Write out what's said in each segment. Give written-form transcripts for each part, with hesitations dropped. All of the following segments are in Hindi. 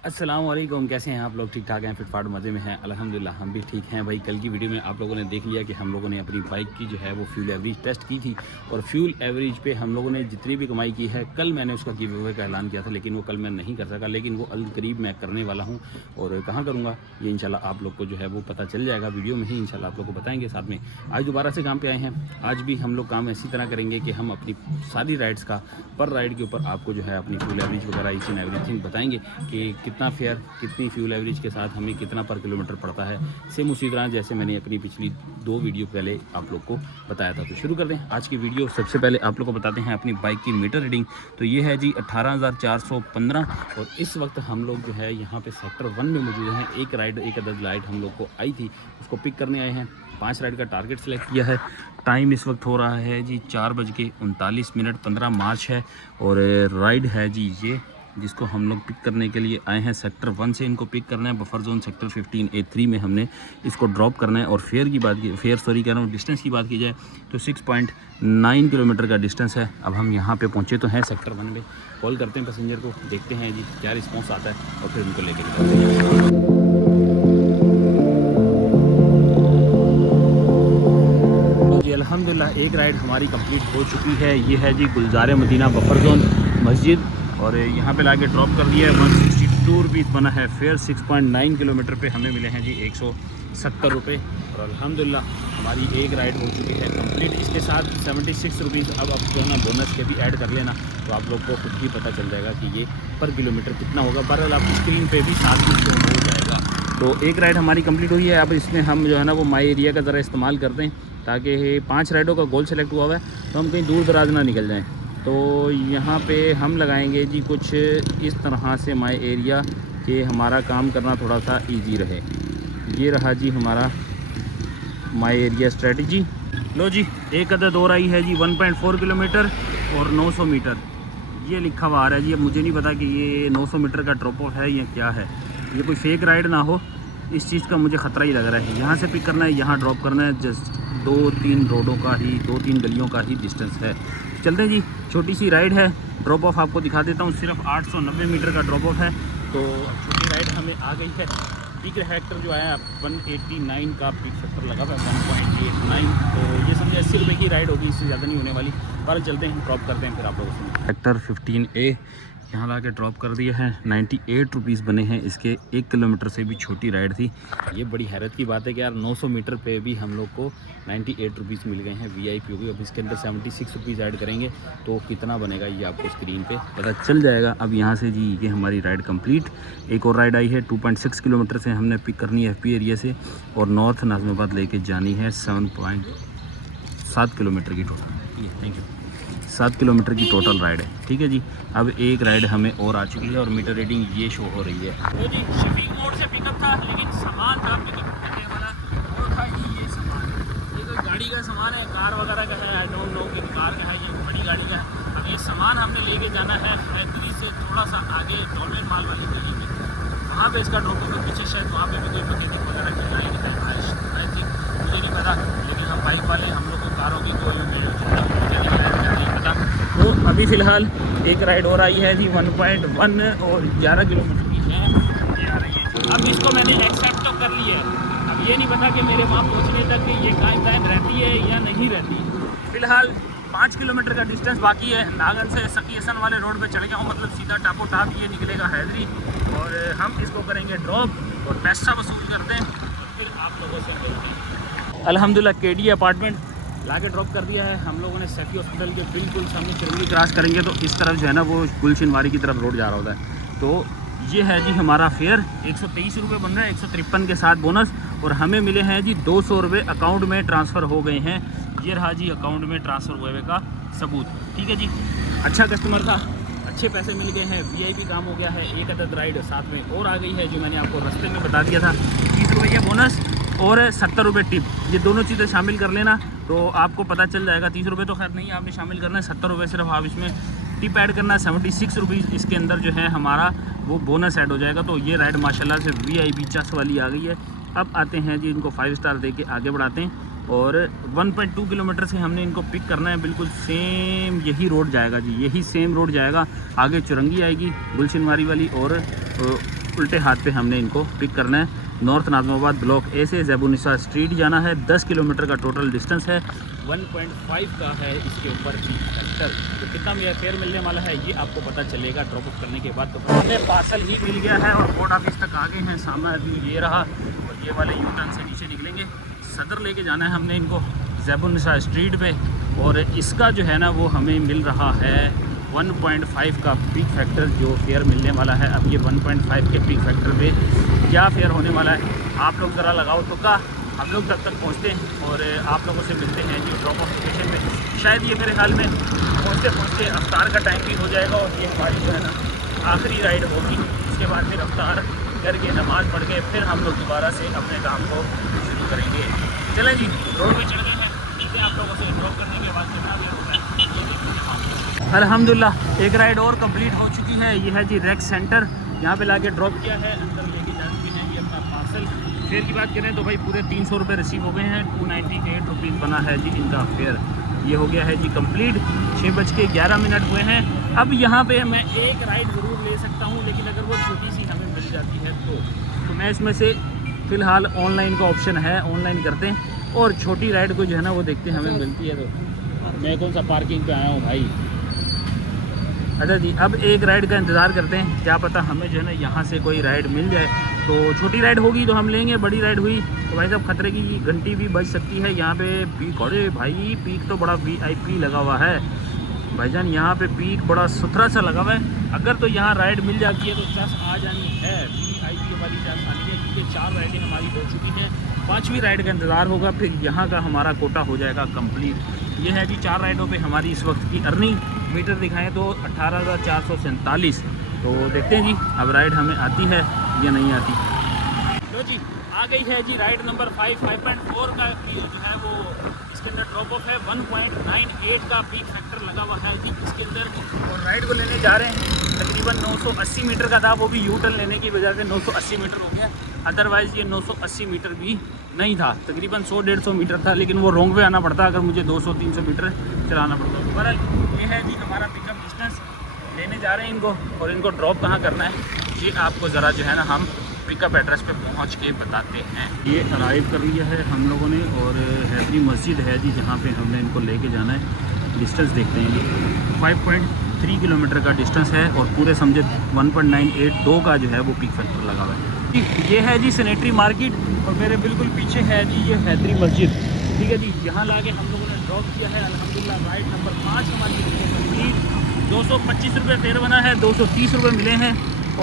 अस्सलाम वालेकुम। कैसे हैं आप लोग? ठीक ठाक हैं, फिटफाट मज़े में हैं? अल्हम्दुलिल्लाह हम भी ठीक हैं भाई। कल की वीडियो में आप लोगों ने देख लिया कि हम लोगों ने अपनी बाइक की जो है वो फ्यूल एवरेज टेस्ट की थी और फ्यूल एवरेज पे हम लोगों ने जितनी भी कमाई की है, कल मैंने उसका गिव अवे का ऐलान किया था, लेकिन वो कल मैं नहीं कर सका, लेकिन वो अल-करीब मैं करने वाला हूँ। और कहाँ करूँगा ये इंशाल्लाह आप लोग को जो है वो पता चल जाएगा, वीडियो में ही इंशाल्लाह आप लोग को बताएंगे। साथ में आज दोबारा से काम पे आए हैं। आज भी हम लोग काम ऐसी तरह करेंगे कि हम अपनी सारी राइड्स का पर राइड के ऊपर आपको जो है अपनी फ्यूल एवरेज वगैरह ईच एंड एवरीथिंग बताएंगे कि कितना फेयर, कितनी फ्यूल एवरेज के साथ हमें कितना पर किलोमीटर पड़ता है। सेम उसी तरह जैसे मैंने अपनी पिछली 2 वीडियो पहले आप लोग को बताया था। तो शुरू कर दें आज की वीडियो। सबसे पहले आप लोग को बताते हैं अपनी बाइक की मीटर रीडिंग। तो ये है जी 18,415 और इस वक्त हम लोग जो है यहाँ पे सेक्टर 1 में मौजूद हैं। एक राइड, एक अदद लाइट हम लोग को आई थी, उसको पिक करने आए हैं। 5 राइड का टारगेट सेलेक्ट किया है। टाइम इस वक्त हो रहा है जी 4:39 15 मार्च है और राइड है जी ये जिसको हम लोग पिक करने के लिए आए हैं। सेक्टर 1 से इनको पिक करना है। बफर जोन सेक्टर 15A3 में हमने इसको ड्रॉप करना है। और फेयर की बात की कह रहा हूँ, डिस्टेंस की बात की जाए तो 6.9 किलोमीटर का डिस्टेंस है। अब हम यहाँ पे पहुँचे तो हैं सेक्टर 1 में। कॉल करते हैं पैसेंजर को, देखते हैं जी क्या रिस्पॉन्स आता है और फिर उनको लेकर निकलते हैं। जी अल्हम्दुलिल्लाह एक राइड हमारी कंप्लीट हो चुकी है। ये है जी गुलजार मदीना बफर जोन मस्जिद और यहाँ पे लाके ड्रॉप कर दिया है। 162 रुपीज़ बना है फेयर। 6.9 किलोमीटर पे हमें मिले हैं जी 170 रुपये और अल्हम्दुलिल्लाह हमारी एक राइड हो चुकी है कंप्लीट। इसके साथ 76 रुपीज़ अब जो है ना बोनस के भी ऐड कर लेना, तो आप लोग को खुद ही पता चल जाएगा कि ये पर किलोमीटर कितना होगा। बहरहाल आपकी स्क्रीन पे भी साथ में शो हो जाएगा। तो एक राइड हमारी कंप्लीट हुई है। अब इसमें हम जो है ना वो माई एरिया का ज़रा इस्तेमाल करते हैं ताकि 5 राइडों का गोल सेलेक्ट हुआ हुआ है तो हम कहीं दूर दराज ना निकल जाएं। तो यहाँ पे हम लगाएंगे जी कुछ इस तरह से माई एरिया कि हमारा काम करना थोड़ा सा इजी रहे। ये रहा जी हमारा माई एरिया स्ट्रेटजी। लो जी एक अदद और आई है जी 1.4 किलोमीटर और 900 मीटर। ये लिखा हुआ आ रहा है जी। अब मुझे नहीं पता कि ये 900 मीटर का ड्रॉप ऑफ है या क्या है। ये कोई फेक राइड ना हो, इस चीज़ का मुझे ख़तरा ही लग रहा है। यहाँ से पिक करना है, यहाँ ड्रॉप करना है। जस्ट 2-3 रोडों का ही, 2-3 गलियों का ही डिस्टेंस है। चलते हैं जी, छोटी सी राइड है। ड्रॉप ऑफ आपको दिखा देता हूँ। सिर्फ 890 मीटर का ड्रॉप ऑफ है। तो छोटी राइड हमें आ गई है। पीक फैक्टर जो आया 189 का पीक फैक्टर लगा हुआ है, 1.89। तो ये समझे 80 रुपये की राइड होगी, इससे ज़्यादा नहीं होने वाली। पर चलते हैं, ड्रॉप करते हैं फिर आप लोगों से। फैक्टर 15A यहाँ ला के ड्रॉप कर दिया है। 98 रुपीज़ बने हैं इसके। 1 किलोमीटर से भी छोटी राइड थी। ये बड़ी हैरत की बात है कि यार 900 मीटर पे भी हम लोग को 98 रुपीज़ मिल गए हैं VIP होगी। अब इसके अंदर 76 रुपीज़ ऐड करेंगे तो कितना बनेगा ये आपको स्क्रीन पे पता चल जाएगा। अब यहाँ से जी ये हमारी राइड कंप्लीट। एक और राइड आई है 2.6 किलोमीटर से हमने पिक करनी है FP एरिया से और नॉर्थ नाज़िमाबाद लेके जानी है 7.7 किलोमीटर की टोटल। ये थैंक यू 7 किलोमीटर की टोटल राइड है। ठीक है जी। अब एक राइड हमें और आ चुकी है और मीटर रीडिंग ये शो हो रही है। तो जी शफीक मोड़ से पिकअप था, लेकिन सामान था पिकअप करने वाला वो था ये सामान। ये कोई गाड़ी का सामान है, कार वगैरह का है। आई डोंट नो कि कार का है, ये बड़ी गाड़ी का है। अब ये सामान हमने लेके जाना है हैदरी से थोड़ा सा आगे डॉलमेन माल वाली गली में। वहाँ पर इसका ड्रॉप होगा पीछे, शायद वहाँ पर भी कोई मैकेनिक वगैरह की गाड़ी है आई थिंक, मुझे नहीं पता। लेकिन हम बाइक वाले, हम लोग को कारों की कोई तो अभी फ़िलहाल एक राइड और आई है जी 1.1 और 11 किलोमीटर की है। ये आ रही है। अब इसको मैंने एक्सेप्ट तो कर लिया है। अब ये नहीं पता कि मेरे वहाँ पहुँचने तक कि ये कायम रहती है या नहीं रहती। फ़िलहाल 5 किलोमीटर का डिस्टेंस बाकी है। नागन से सकी हसन वाले रोड पे चढ़ गया हूँ, मतलब सीधा टापो टाप ये निकलेगा हैदरी और हम इसको करेंगे ड्रॉप और पैसा वसूल करते हैं फिर आप लोगों से मिलते हैं। अल्हम्दुलिल्लाह KD अपार्टमेंट लाके ड्रॉप कर दिया है हम लोगों ने। सैफी हॉस्पिटल के बिल्कुल सामने चिरंगी क्रॉस करेंगे तो इस तरफ जो है ना वो गुलशनवारी की तरफ रोड जा रहा होता है। तो ये है जी हमारा फेयर। 123 रुपये बन रहा है, 153 के साथ बोनस। और हमें मिले हैं जी 200 रुपये अकाउंट में ट्रांसफ़र हो गए हैं। ये रहा जी अकाउंट में ट्रांसफ़र हुए का सबूत। ठीक है जी, अच्छा कस्टमर था, अच्छे पैसे मिल गए हैं, VIP काम हो गया है। एक अदद राइड साथ में और आ गई है जो मैंने आपको रास्ते में बता दिया था। 30 रुपये बोनस और 70 रुपये टिप, ये दोनों चीज़ें शामिल कर लेना तो आपको पता चल जाएगा। 30 रुपये तो खैर नहीं आपने शामिल करना है, 70 रुपये सिर्फ आप इसमें टिप ऐड करना है। 76 रुपीज़ इसके अंदर जो है हमारा वो बोनस ऐड हो जाएगा। तो ये राइड माशाल्लाह से VIP चस वाली आ गई है। अब आते हैं जी इनको 5 स्टार दे के आगे बढ़ाते हैं। और 1.2 किलोमीटर से हमने इनको पिक करना है। बिल्कुल सेम यही रोड जाएगा जी, यही सेम रोड जाएगा। आगे चुरंगी आएगी गुलशनवारी वाली और उल्टे हाथ पे हमने इनको पिक करना है। नॉर्थ नाज़िमाबाद ब्लॉक ए से ज़ैबुन्निसा स्ट्रीट जाना है। 10 किलोमीटर का टोटल डिस्टेंस है। 1.5 का है इसके ऊपर पीक फैक्टर। तो कितना मेरा फेयर मिलने वाला है ये आपको पता चलेगा ड्रॉप ऑफ करने के बाद। तो हमें पार्सल ही मिल गया है और पोर्ट ऑफिस तक आ गए हैं। सामने अभी ये रहा और ये वाले यू टर्न से नीचे निकलेंगे। सदर लेके जाना है हमने इनको ज़ैबुन्निसा स्ट्रीट पे और इसका जो है ना वो हमें मिल रहा है 1.5 का पीक फैक्टर जो फेयर मिलने वाला है। अब ये 1.5 के पीक फैक्टर पे क्या फेयर होने वाला है आप लोग ज़रा लगाओ तो का। हम लोग तब तक पहुँचते हैं और आप लोगों से मिलते हैं जो ड्रॉप ऑफ लोकेशन में। शायद ये मेरे ख्याल में पहुँचते पहुँचते अफ्तार का टाइम भी हो जाएगा और ये हमारी जो है ना आखिरी राइड होगी। इसके बाद फिर अफ्तार करके नमाज़ पढ़ के फिर हम लोग दोबारा से अपने काम को शुरू करेंगे। चलें जी, रोड पे चढ़ गए हैं। मिलते आप लोगों से ड्रॉप करने के बाद कितना फेयर होता है। अल्हम्दुलिल्लाह एक राइड और कंप्लीट हो चुकी है। ये है जी रेक्स सेंटर, यहाँ पे लाके ड्रॉप किया है। अंदर लेके जा चुके हैं ये अपना पार्सल। फेयर की बात करें तो भाई पूरे 300 रुपये रिसीव हो गए हैं। 298 रुपीज़ बना है जी इनका फेयर। ये हो गया है जी कंप्लीट। 6:11 हुए हैं। अब यहाँ पे मैं एक राइड ज़रूर ले सकता हूँ, लेकिन अगर वो छोटी सी हमें मिल जाती है तो मैं इसमें से फ़िलहाल ऑनलाइन का ऑप्शन है, ऑनलाइन करते हैं और छोटी राइड को जो है ना वो देखते हैं हमें मिलती है। तो मैं कौन सा पार्किंग पे आया हूँ भाई। अच्छा जी, अब एक राइड का इंतज़ार करते हैं, क्या पता हमें जो है ना यहाँ से कोई राइड मिल जाए। तो छोटी राइड होगी तो हम लेंगे, बड़ी राइड हुई तो भाई साहब खतरे की घंटी भी बज सकती है। यहाँ पे पीक, अरे भाई पीक तो बड़ा VIP लगा हुआ है भाईजान। यहाँ पे पीक बड़ा सुथरा सा लगा हुआ है। अगर तो यहाँ राइड मिल जाती है तो चांस आ जानी है, VIP वाली चांस आनी है, क्योंकि 4 राइडें हमारी हो चुकी हैं। 5वीं राइड का इंतज़ार होगा, फिर यहाँ का हमारा कोटा हो जाएगा कंप्लीट। ये है जी 4 राइडों पे हमारी इस वक्त की अर्निंग। मीटर दिखाएं तो 18,447। तो देखते हैं जी अब राइड हमें आती है या नहीं आती। लो जी आ गई है जी राइड नंबर 5.4 का जो है वो इसके अंदर ड्रॉप ऑफ है। 1.98 का पीक फैक्टर लगा हुआ है जी इसके अंदर। और राइड को लेने जा रहे हैं, तकरीबन 980 मीटर का था, वो भी यू टर्न लेने की वजह से 980 मीटर हो गया। अदरवाइज़ ये 980 मीटर भी नहीं था, तकरीबन 100-150 मीटर था, लेकिन वो रोंग वे आना पड़ता अगर मुझे 200-300 मीटर चलाना पड़ता। तो बहरहाल ये है जी हमारा पिकअप डिस्टेंस। लेने जा रहे हैं इनको और इनको ड्रॉप कहाँ करना है ये आपको ज़रा जो है ना हम पिकअप एड्रेस पे पहुंच के बताते हैं। ये अराइव कर लिया है हम लोगों ने और हैदरी मस्जिद है जी जहाँ पे हमने इनको लेके जाना है। डिस्टेंस देखते हैं जी 5.3 किलोमीटर का डिस्टेंस है और पूरे समझे 1.982 का जो है वो पीक फैक्टर लगा हुआ है। ये है जी सैनिटरी मार्केट और मेरे बिल्कुल पीछे है जी ये हैदरी मस्जिद। ठीक है जी, यहाँ ला के हम लोगों ने ड्रॉप किया है अल्हम्दुलिल्लाह। राइड नंबर 5 हमारी कंप्लीट। 225 रुपये फेयर बना है, 230 रुपये मिले हैं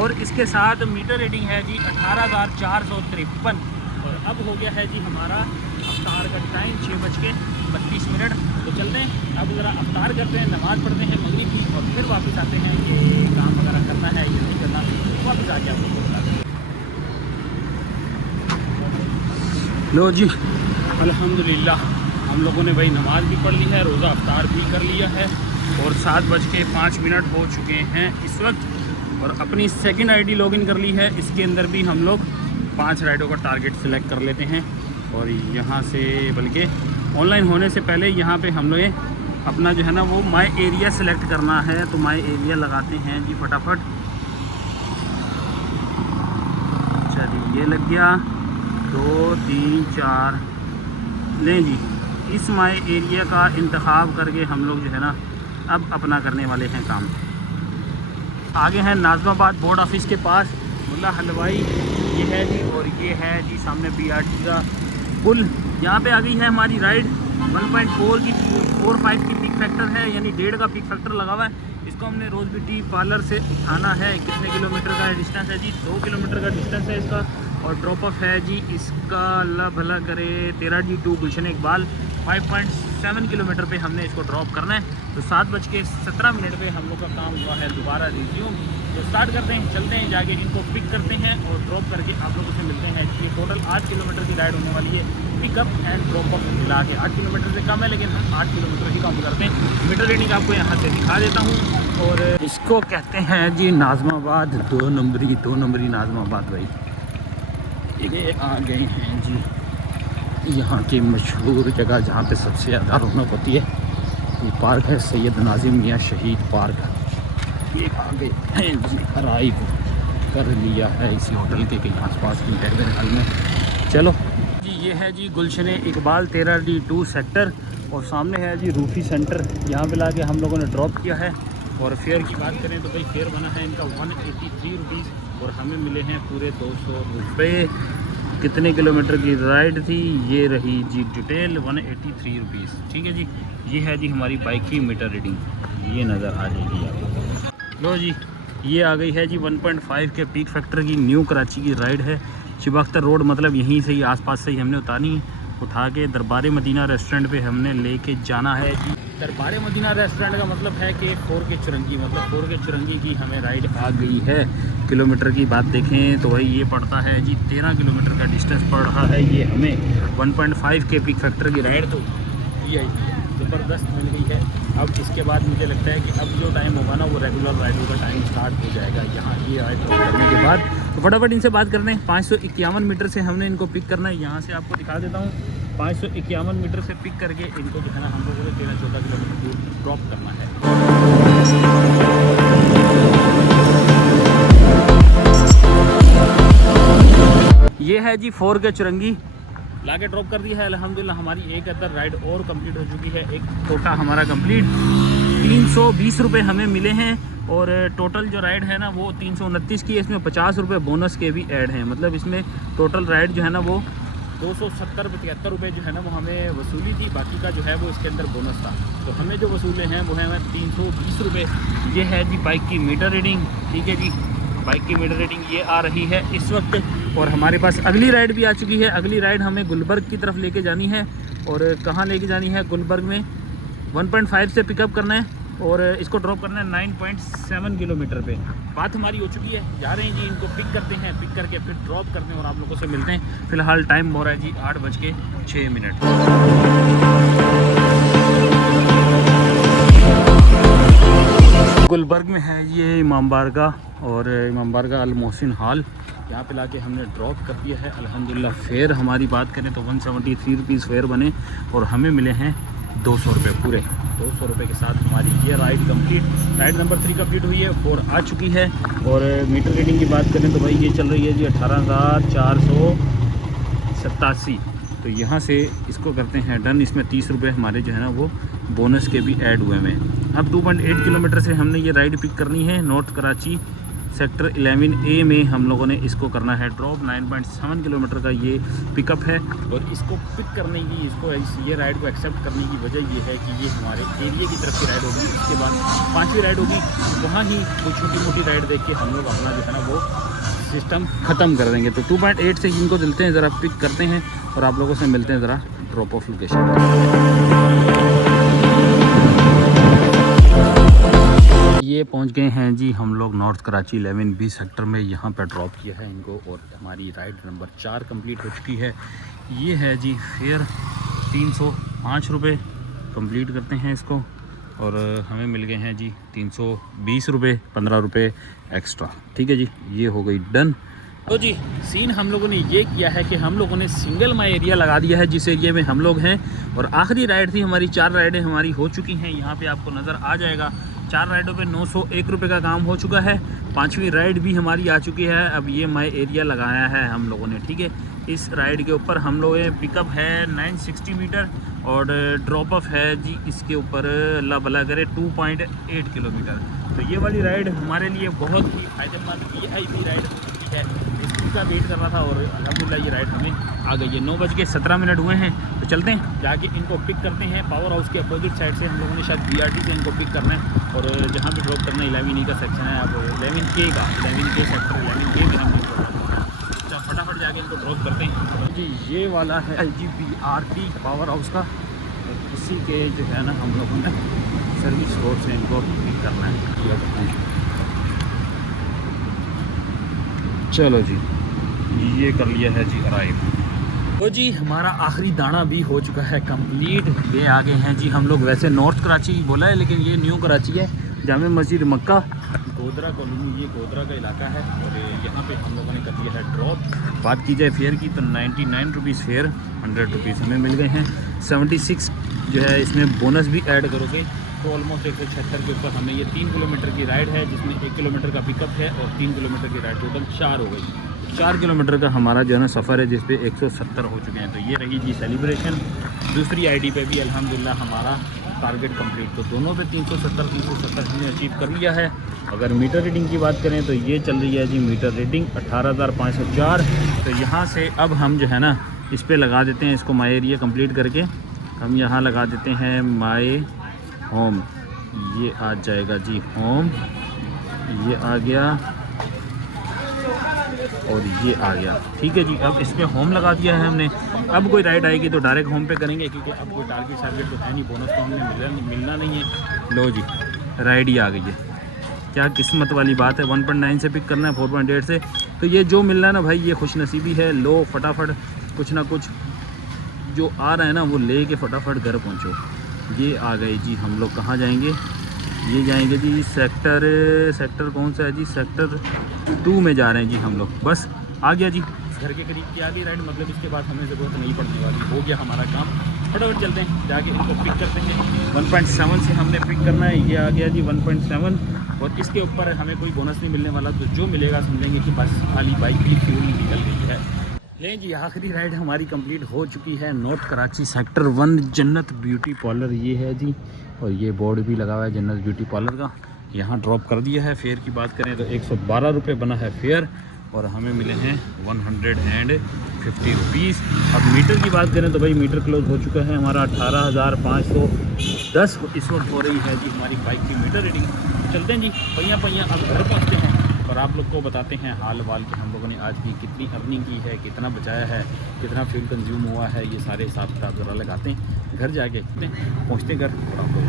और इसके साथ मीटर रेटिंग है जी 18,453। और अब हो गया है जी हमारा अफ्तार का टाइम 6:32। तो चलते हैं अब ज़रा अफ्तार करते हैं, नमाज़ पढ़ते हैं मगरिब की और फिर वापस आते हैं कि काम वगैरह करना है या नहीं करना, वापस आके आप लोगों को बताते हैं। लो जी अल्हम्दुलिल्लाह हम लोगों ने भाई नमाज भी पढ़ ली है, रोज़ा अफ्तार भी कर लिया है और 7:05 हो चुके हैं इस वक्त। और अपनी सेकंड आईडी लॉगिन कर ली है। इसके अंदर भी हम लोग 5 राइडों का टारगेट सिलेक्ट कर लेते हैं और यहाँ से बल्कि ऑनलाइन होने से पहले यहाँ पे हम लोग अपना जो है ना वो माई एरिया सेलेक्ट करना है। तो माई एरिया लगाते हैं जी फटाफट। चलिए ये लग गया, 2 3 4 लें जी। इस माई एरिया का इंतखाब करके हम लोग जो है ना अब अपना करने वाले हैं काम। आगे हैं नाज़िमाबाद बोर्ड ऑफिस के पास मुल्ला हलवाई ये है जी और ये है जी सामने BRT का पुल। यहाँ पे आ गई है हमारी राइड। 1.45 की पीक फैक्टर है, यानी 1.5 का पीक फैक्टर लगा हुआ है। इसको हमने रोज़ ब्यूटी पार्लर से उठाना है। कितने किलोमीटर का डिस्टेंस है जी? 2 किलोमीटर का डिस्टेंस है इसका। और ड्रॉप ऑफ है जी इसका अल्लाह भला करे 13D2 गुलशन इकबाल। 5.7 किलोमीटर पे हमने इसको ड्रॉप करना है। तो 7:17 पे हम लोग का काम हुआ है दोबारा रिज्यूम। तो स्टार्ट करते हैं, चलते हैं, जाके इनको पिक करते हैं और ड्रॉप करके आप लोगों से मिलते हैं। ये टोटल 8 किलोमीटर की राइड होने वाली है, पिकअप एंड ड्रॉप ऑफ मिला के 8 किलोमीटर से कम है, लेकिन हम 8 किलोमीटर ही काम करते हैं। मीटर रीडिंग आपको यहाँ से दिखा देता हूँ। और इसको कहते हैं जी नाज़िमाबाद 2 नंबरी नाज़िमाबाद। भाई ये आ गए हैं जी यहाँ की मशहूर जगह जहाँ पे सबसे ज़्यादा रौनक होती है। ये पार्क है सैयद नाजिम मियाँ शहीद पार्क। ये आ गए हैं जी अराइव। कर लिया है इसी होटल के कहीं आसपास की टर्मिनल में। चलो जी, ये है जी गुलशन इकबाल 13D2 सेक्टर और सामने है जी रूफी सेंटर। यहाँ पे ला के हम लोगों ने ड्रॉप किया है। और फेयर की बात करें तो भाई फेयर बना है इनका 183 रुपीज़ और हमें मिले हैं पूरे 200 रुपये। कितने किलोमीटर की राइड थी ये रही जी डिटेल, 183 रुपीज़। ठीक है जी, ये है जी हमारी बाइक की मीटर रीडिंग, ये नज़र आ जाएगी आपको। लो जी, ये आ गई है जी 1.5 के पीक फैक्टर की न्यू कराची की राइड है। शिबा अख्तर रोड, मतलब यहीं से ही आसपास से ही हमने उतारनी है। उठा के दरबार मदीना रेस्टोरेंट पे हमने लेके जाना है जी। दरबार मदीना रेस्टोरेंट का मतलब है कि 4 के चुरंगी, मतलब 4 के चुरंगी की हमें राइड आ गई है। किलोमीटर की बात देखें तो भाई ये पड़ता है जी 13 किलोमीटर का डिस्टेंस पड़ रहा है ये हमें। 1.5 के पीक फैक्टर की राइड तो ये ज़बरदस्त मिल गई है। अब इसके बाद मुझे लगता है कि अब जो टाइम होगा ना वो रेगुलर राइडों का टाइम स्टार्ट हो जाएगा यहाँ ये राइड करने के बाद। तो फटाफट इनसे बात करते हैं। 551 मीटर से हमने इनको पिक करना है। यहाँ से आपको दिखा देता हूँ, 551 मीटर से पिक करके इनको जो है ना हम लोगों को 13-14 किलोमीटर दूर ड्रॉप करना है। ये है जी 4 के चुरंगी, लाके ड्रॉप कर दिया है अल्हम्दुलिल्लाह। हमारी एक अदर राइड और कंप्लीट हो चुकी है, एक कोटा हमारा कंप्लीट। 320 रुपये हमें मिले हैं और टोटल जो राइड है ना वो 329 की है। इसमें 50 रुपये बोनस के भी ऐड हैं, मतलब इसमें टोटल राइड जो है ना वो 270-73 रुपये जो है ना वो हमें वसूली थी। बाकी का जो है वो इसके अंदर बोनस था। तो हमें जो वसूले हैं वो है 320 रुपये। ये है जी बाइक की मीटर रीडिंग। ठीक है जी, बाइक की मीटर रीडिंग ये आ रही है इस वक्त। और हमारे पास अगली राइड भी आ चुकी है। अगली राइड हमें गुलबर्ग की तरफ लेके जानी है। और कहाँ लेके जानी है? गुलबर्ग में 1.5 से पिकअप करना है और इसको ड्रॉप करना है 9.7 किलोमीटर पे। बात हमारी हो चुकी है, जा रहे हैं जी, इनको पिक करते हैं, पिक करके फिर ड्रॉप करते हैं और आप लोगों से मिलते हैं। फिलहाल टाइम हो रहा है जी 8:06। गुलबर्ग में है ये इमाम बारगाह और इमाम बारगाह अल मोहसिन हॉल। यहाँ पे लाके हमने ड्रॉप कर दिया है अल्हम्दुलिल्लाह। फेयर हमारी बात करें तो 173 रुपीज़ फेयर बने और हमें मिले हैं 200 रुपये पूरे। 200 रुपये के साथ हमारी ये ride complete, ride number 3 complete हुई है, 4 आ चुकी है। और मीटर रीडिंग की बात करें तो भाई ये चल रही है जी 18,487। तो यहाँ से इसको करते हैं डन। इसमें 30 रुपये हमारे जो है ना वो बोनस के भी ऐड हुए हैं। अब 2.8 किलोमीटर से हमने ये राइड पिक करनी है। नॉर्थ कराची सेक्टर 11A में हम लोगों ने इसको करना है ड्रॉप। 9.7 किलोमीटर का ये पिकअप है और इसको पिक करने की, इसको ये राइड को एक्सेप्ट करने की वजह ये है कि ये हमारे एरिया की तरफ की राइड होगी। इसके बाद 5वीं राइड होगी, वहाँ ही वो छोटी मोटी राइड देख के हम लोग अपना जो है ना वो सिस्टम ख़त्म कर देंगे। तो 2.8 से इनको चलते हैं, ज़रा पिक करते हैं और आप लोगों से मिलते हैं ज़रा ड्रॉप ऑफ लोकेशन। ये पहुंच गए हैं जी हम लोग नॉर्थ कराची 11B सेक्टर में। यहाँ पर ड्रॉप किया है इनको और हमारी राइड नंबर 4 कंप्लीट हो चुकी है। ये है जी फेयर 305 रुपये। कंप्लीट करते हैं इसको और हमें मिल गए हैं जी 320 रुपये, 15 रुपये एक्स्ट्रा। ठीक है जी, ये हो गई डन। तो जी सीन हम लोगों ने ये किया है कि हम लोगों ने सिंगल माई एरिया लगा दिया है जिस एरिया में हम लोग हैं। और आखिरी राइड थी हमारी, 4 राइडें हमारी हो चुकी हैं। यहाँ पे आपको नज़र आ जाएगा 4 राइडों पे 901 रुपये का काम हो चुका है। 5वीं राइड भी हमारी आ चुकी है। अब ये माई एरिया लगाया है हम लोगों ने। ठीक है, इस राइड के ऊपर हम लोग पिकअप है 960 मीटर और ड्रॉप ऑफ है जी इसके ऊपर अल्लाह भला करे 2.8 किलोमीटर। तो ये वाली राइड हमारे लिए बहुत ही फ़ायदेमंद VIP राइड हो चुकी है। इसका वेट कर रहा था और अल्हम्दुलिल्लाह ये राइड हमें आ गई है। 9:17 हुए हैं। तो चलते हैं जाके इनको पिक करते हैं। पावर हाउस के अपोजिट साइड से हम लोगों ने शायद BRT से इनको पिक करना है और जहाँ पे ड्रॉप करना है 11E का सेक्शन है। अब 11K का 11K सेक्टर 11K में हम लोग फटाफट जाके इनको ड्रॉप करते हैं जी। ये वाला है LGBRT पावर हाउस का, इसी के जो है ना हम लोगों ने सर्विस रोड से इनको पिक करना है। चलो जी, ये कर लिया है जी अराइव। तो जी हमारा आखिरी दाना भी हो चुका है कंप्लीट। ये आ गए हैं जी हम लोग, वैसे नॉर्थ कराची बोला है लेकिन ये न्यू कराची है। जामे मस्जिद मक्का गोदरा कॉलोनी, ये गोदरा का इलाका है और यहाँ पे हम लोगों ने कर दिया है ड्रॉप। बात की जाए फेयर की तो 99 रुपीज़ फेयर, 100 रुपीज़ हमें मिल गए हैं। 76 जो है इसमें बोनस भी ऐड करोगे तो ऑलमोस्ट 176 के ऊपर हमें ये 3 किलोमीटर की राइड है, जिसमें 1 किलोमीटर का पिकअप है और 3 किलोमीटर की राइड, टोटल 4 हो गई। 4 किलोमीटर का हमारा जो है ना सफ़र है, जिस पे 170 हो चुके हैं। तो ये रही जी सेलिब्रेशन। दूसरी आईडी पे भी अल्हम्दुलिल्लाह हमारा टारगेट कंप्लीट, तो दोनों पे 370 हमने अचीव कर लिया है। अगर मीटर रीडिंग की बात करें तो ये चल रही है जी मीटर रीडिंग 18,504। तो यहाँ से अब हम जो है ना इस पर लगा देते हैं इसको, माई एरिया कंप्लीट करके हम यहाँ लगा देते हैं माई होम। ये आ जाएगा जी होम, ये आ गया और ये आ गया। ठीक है जी, अब इसमें होम लगा दिया है हमने। अब कोई राइड आएगी तो डायरेक्ट होम पे करेंगे, क्योंकि अब कोई टारगेट तो है नहीं, बोनस तो हमने मिलना नहीं है। लो जी राइड ही आ गई है, क्या किस्मत वाली बात है। 1.9 से पिक करना है 4.8 से, तो ये जो मिल रहा है ना भाई, ये खुशनसीबी है। लो फटाफट कुछ ना कुछ जो आ रहा है ना वो ले के फटाफट घर पहुँचो। ये आ गए जी, हम लोग कहाँ जाएंगे, ये जाएंगे जी सेक्टर कौन सा है जी, सेक्टर 2 में जा रहे हैं जी हम लोग। बस आ गया जी, घर के करीब की आ गई राइड, मतलब इसके बाद हमें ज़रूरत नहीं पड़ने वाली, हो गया हमारा काम। फटाफट चलते हैं, जाके इनको पिक करते हैं। 1.7 से हमने पिक करना है, ये आ गया जी 1.7, और इसके ऊपर हमें कोई बोनस नहीं मिलने वाला, तो जो मिलेगा समझेंगे कि बस खाली बाइक की फ्यूल निकल गई है। ले जी आखिरी राइड हमारी कंप्लीट हो चुकी है। नॉर्थ कराची सेक्टर 1 जन्नत ब्यूटी पार्लर ये है जी, और ये बोर्ड भी लगा हुआ है जन्नत ब्यूटी पार्लर का। यहाँ ड्रॉप कर दिया है। फेयर की बात करें तो 112 रुपये बना है फेयर, और हमें मिले हैं 150 रुपीज़। अब मीटर की बात करें तो भाई मीटर क्लोज हो चुका है हमारा 18,510 इस वक्त हो रही है जी हमारी बाइक की मीटर रीडिंग। चलते हैं जी पहिया अब घर पहुँचते हैं और आप लोग को बताते हैं हाल वाल कि हम लोगों ने आज की कितनी अर्निंग की है, कितना बचाया है, कितना फ्यूल कंज्यूम हुआ है, ये सारे हिसाब किताब ज़रा लगाते हैं। घर जाके पहुँचते घर और आप लोग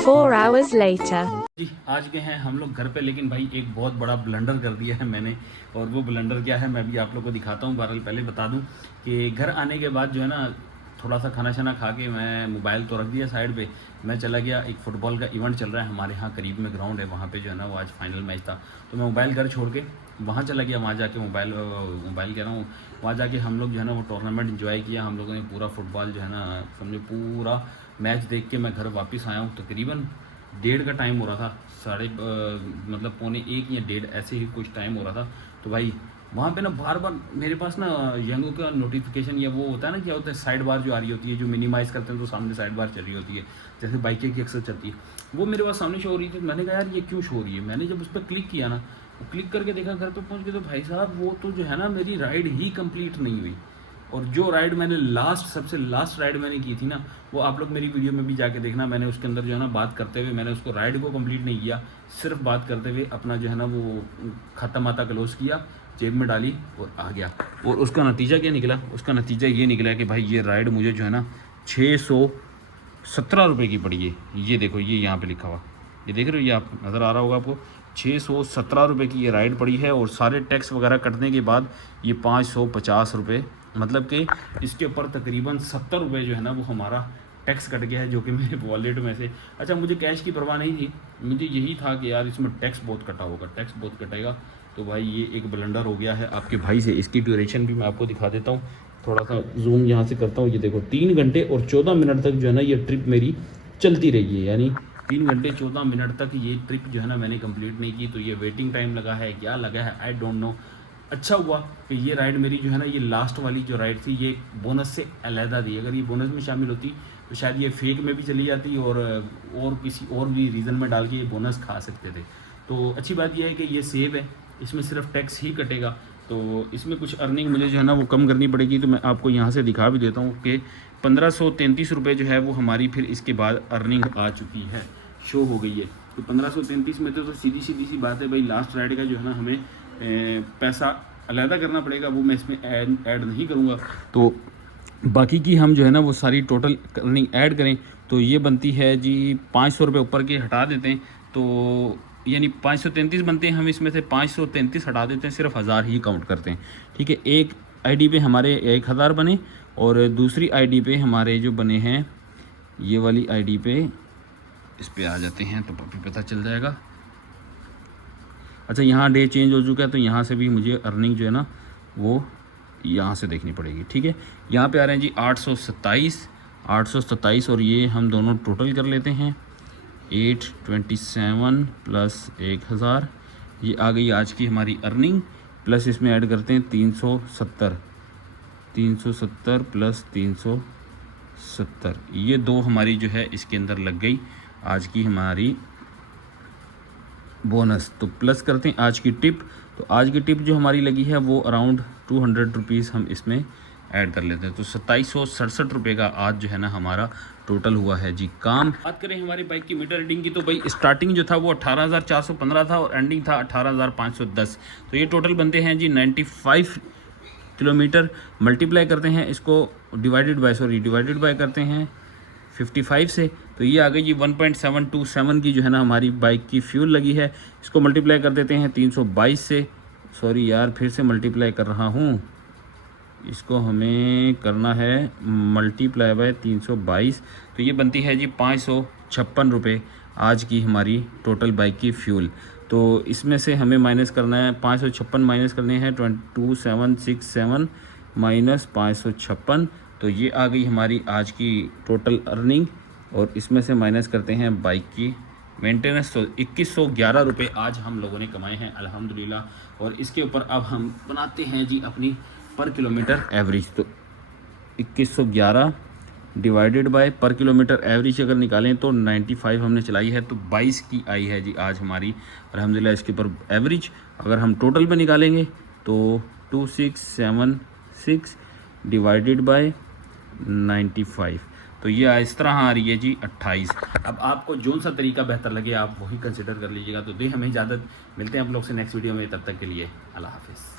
4 hours later जी आज गए हैं हम लोग घर पे, लेकिन भाई एक बहुत बड़ा ब्लंडर कर दिया है मैंने, और वो ब्लंडर क्या है मैं भी आप लोग को दिखाता हूँ। बहरहाल पहले बता दूँ कि घर आने के बाद जो है ना थोड़ा सा खाना शाना खा के मैं मोबाइल तो रख दिया साइड पे, मैं चला गया। एक फ़ुटबॉल का इवेंट चल रहा है हमारे यहाँ करीब में ग्राउंड है, वहाँ पे जो है ना वो आज फाइनल मैच था, तो मैं मोबाइल घर छोड़ के वहाँ चला गया। वहाँ जाके मोबाइल कह रहा हूँ, वहाँ जाके हम लोग जो है ना वो टूर्नामेंट इन्जॉय किया हम लोगों ने पूरा। फुटबॉल जो है ना समझो पूरा मैच देख के मैं घर वापस आया हूँ। तकरीबन 1:30 का टाइम हो रहा था, मतलब 1:15 या 1:30 ऐसे ही कुछ टाइम हो रहा था। तो भाई वहाँ पे ना बार बार मेरे पास ना यंगो का नोटिफिकेशन या वो होता है ना, क्या होता है साइड बार जो आ रही होती है, जो मिनिमाइज़ करते हैं तो सामने साइड बार चल रही होती है, जैसे बाइकें की अक्सर चलती है, वो मेरे पास सामने शो हो रही थी। मैंने कहा यार ये क्यों शो हो रही है। मैंने जब उस पर क्लिक किया ना, वो क्लिक करके देखा घर पर पहुँच के, तो भाई साहब वो तो जो है ना मेरी राइड ही कम्प्लीट नहीं हुई। और जो राइड मैंने सबसे लास्ट राइड मैंने की थी ना, वो आप लोग मेरी वीडियो में भी जाके देखना, मैंने उसके अंदर जो है ना बात करते हुए मैंने उसको राइड को कंप्लीट नहीं किया, सिर्फ बात करते हुए अपना जो है ना वो ख़त्म आता क्लोज़ किया, जेब में डाली और आ गया। और उसका नतीजा क्या निकला, उसका नतीजा ये निकला कि भाई ये राइड मुझे जो है ना 617 रुपये की पड़ी है। ये देखो, ये यहाँ पे लिखा हुआ, ये देख रहे हो, ये आप नज़र आ रहा होगा आपको, 617 रुपये की ये राइड पड़ी है। और सारे टैक्स वगैरह कटने के बाद ये 550 रुपये, मतलब कि इसके ऊपर तकरीबन 70 रुपये जो है ना वो हमारा टैक्स कट गया है, जो कि मेरे वॉलेट में से। अच्छा मुझे कैश की परवाह नहीं थी, मुझे यही था कि यार इसमें टैक्स बहुत कटा होगा, टैक्स बहुत कटेगा। तो भाई ये एक ब्लंडर हो गया है आपके भाई से। इसकी ड्यूरेशन भी मैं आपको दिखा देता हूँ, थोड़ा सा जूम यहाँ से करता हूँ। ये देखो 3 घंटे और 14 मिनट तक जो है ना ये ट्रिप मेरी चलती रही है, यानी 3 घंटे 14 मिनट तक ये ट्रिप जो है ना मैंने कंप्लीट नहीं की। तो ये वेटिंग टाइम लगा है, क्या लगा है आई डोंट नो। अच्छा हुआ कि ये राइड मेरी जो है ना ये लास्ट वाली जो राइड थी ये बोनस से अलहदा थी। अगर ये बोनस में शामिल होती तो शायद ये फेक में भी चली जाती और किसी और भी रीज़न में डाल के ये बोनस खा सकते थे। तो अच्छी बात यह है कि ये सेव है, इसमें सिर्फ टैक्स ही कटेगा, तो इसमें कुछ अर्निंग मुझे जो है ना वो कम करनी पड़ेगी। तो मैं आपको यहाँ से दिखा भी देता हूँ कि 1533 रुपये जो है वो हमारी फिर इसके बाद अर्निंग आ चुकी है, शो हो गई है। तो 1533 में तो सीधी सी बात है भाई, लास्ट राइड का जो है ना हमें पैसा अलहदा करना पड़ेगा, वो मैं इसमें ऐड नहीं करूँगा। तो बाकी की हम जो है ना वो सारी टोटल अर्निंग ऐड करें तो ये बनती है जी 500 रुपये ऊपर के हटा देते हैं, तो यानी 533 बनते हैं। हम इसमें से 533 हटा देते हैं, सिर्फ 1000 ही काउंट करते हैं। ठीक है, एक आईडी पे हमारे 1000 बने और दूसरी आईडी पे हमारे जो बने हैं ये वाली आईडी पे, इस पे आ जाते हैं तो पता चल जाएगा। अच्छा यहाँ डे चेंज हो चुका है, तो यहाँ से भी मुझे अर्निंग जो है ना वो यहाँ से देखनी पड़ेगी। ठीक है, यहाँ पे आ रहे हैं जी 827 और ये हम दोनों टोटल कर लेते हैं। 827 प्लस 1000, ये आ गई आज की हमारी अर्निंग। प्लस इसमें ऐड करते हैं 370 प्लस 370, ये दो हमारी जो है इसके अंदर लग गई आज की हमारी बोनस। तो प्लस करते हैं आज की टिप। तो आज की टिप जो हमारी लगी है वो अराउंड 200 रुपीज़ हम इसमें ऐड कर लेते हैं। तो 2767 रुपये का आज जो है ना हमारा टोटल हुआ है जी काम। बात करें हमारी बाइक की मीटर रीडिंग की, तो भाई स्टार्टिंग जो था वो 18,415 था और एंडिंग था 18,510। तो ये टोटल बनते हैं जी 95 किलोमीटर। मल्टीप्लाई करते हैं इसको, डिवाइडेड बाय करते हैं 55 से, तो ये आ गई जी 1.727 की जो है ना हमारी बाइक की फ्यूल लगी है। इसको मल्टीप्लाई कर देते हैं 322 से, सॉरी यार फिर से मल्टीप्लाई कर रहा हूँ, इसको हमें करना है मल्टीप्लाई बाय 322, तो ये बनती है जी 556 रुपये आज की हमारी टोटल बाइक की फ्यूल। तो इसमें से हमें माइनस करना है 556 माइनस करने हैं 2767 माइनस 556, तो ये आ गई हमारी आज की टोटल अर्निंग। और इसमें से माइनस करते हैं बाइक की मेंटेनेंस, तो 2111 रुपये आज हम लोगों ने कमाए हैं अल्हम्दुलिल्लाह। और इसके ऊपर अब हम बनाते हैं जी अपनी पर किलोमीटर एवरेज। तो 2111 डिवाइडेड बाय पर किलोमीटर एवरेज अगर निकालें तो 95 हमने चलाई है, तो 22 की आई है जी आज हमारी अल्हम्दुलिल्लाह इसके ऊपर एवरेज। अगर हम टोटल पे निकालेंगे तो 2676 डिवाइडेड बाय 95, तो ये इस तरह आ रही है जी 28। अब आपको जो सा तरीका बेहतर लगे आप वही कंसिडर कर लीजिएगा। तो दे हमें इजाज़त, मिलते हैं आप लोग से नेक्स्ट वीडियो में, तब तक के लिए अल्लाह हाफिज़।